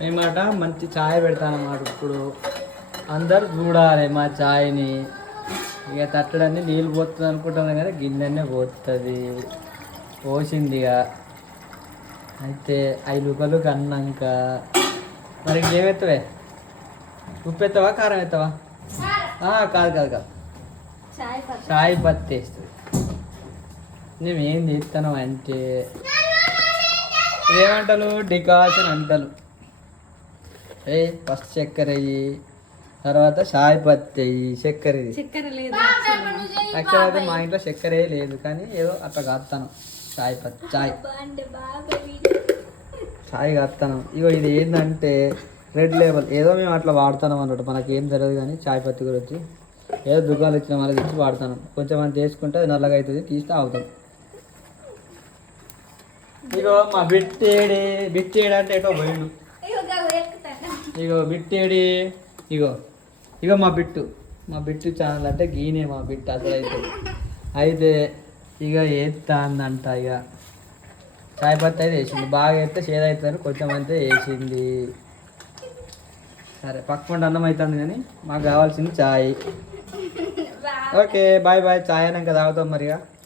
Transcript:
మేమాట మంచి ఛాయ్ పెడతానమాట. ఇప్పుడు అందరు చూడాలి మా ఛాయ్ని. ఇక తట్టడన్నీ నీళ్ళు పోతుంది అనుకుంటున్నాం కదా, గిన్నెనే పోతుంది. పోసింది ఇక. అయితే 5 రూపాయలు అన్నాక మరి ఇంకేమెత్తవే? ఉప్పు ఎత్తవా, కారం ఎత్తవా? కాదు కాదు కాదు, చాయ్ పత్తి వేస్తుంది. మేమేం చేస్తాను అంటే ఏమంటారు, డికాషన్ అంటారు. ఫస్ట్ చక్కెర అయ్యి, తర్వాత చాయ్ పత్తి అయ్యి, చక్కెర ఇది. యాక్చువల్ అయితే మా ఇంట్లో చక్కెరే లేదు, కానీ ఏదో అట్లా కాస్తాను. చాయ్ పత్తి చాయ్ కాస్తాను. ఇగో ఇది ఏంటంటే రెడ్ లేబుల్, ఏదో మేము అట్లా వాడుతున్నాం అన్నట్టు. మనకి ఏం తెలియదు కానీ చాయ్ పత్తి గురించి ఏదో దుకాణాలు ఇచ్చిన వాళ్ళకి ఇచ్చి వాడతాను. కొంచెం మంది చేసుకుంటే అది నల్లగా అవుతుంది, తీస్తే అవుతాం. ఇగో మా బిట్టేడి అంటే ఏటో పోయిండు. ఇగో బిట్టేడి, ఇగో ఇగో మా బిట్టు ఛానల్ అంటే గీనే మా బిట్టు అసలు అయితే ఇక వేస్తుందంట. ఇక చాయ్ పత్తి అయితే వేసింది, బాగా వేస్తే చేదు అవుతుంది, కొంచెం అయితే వేసింది. సరే పక్కకుండా అన్నం అవుతుంది, కానీ మాకు కావాల్సింది చాయ్. Okay bye bye. చాయ్ అయినాక తాగుతాం మరిగా.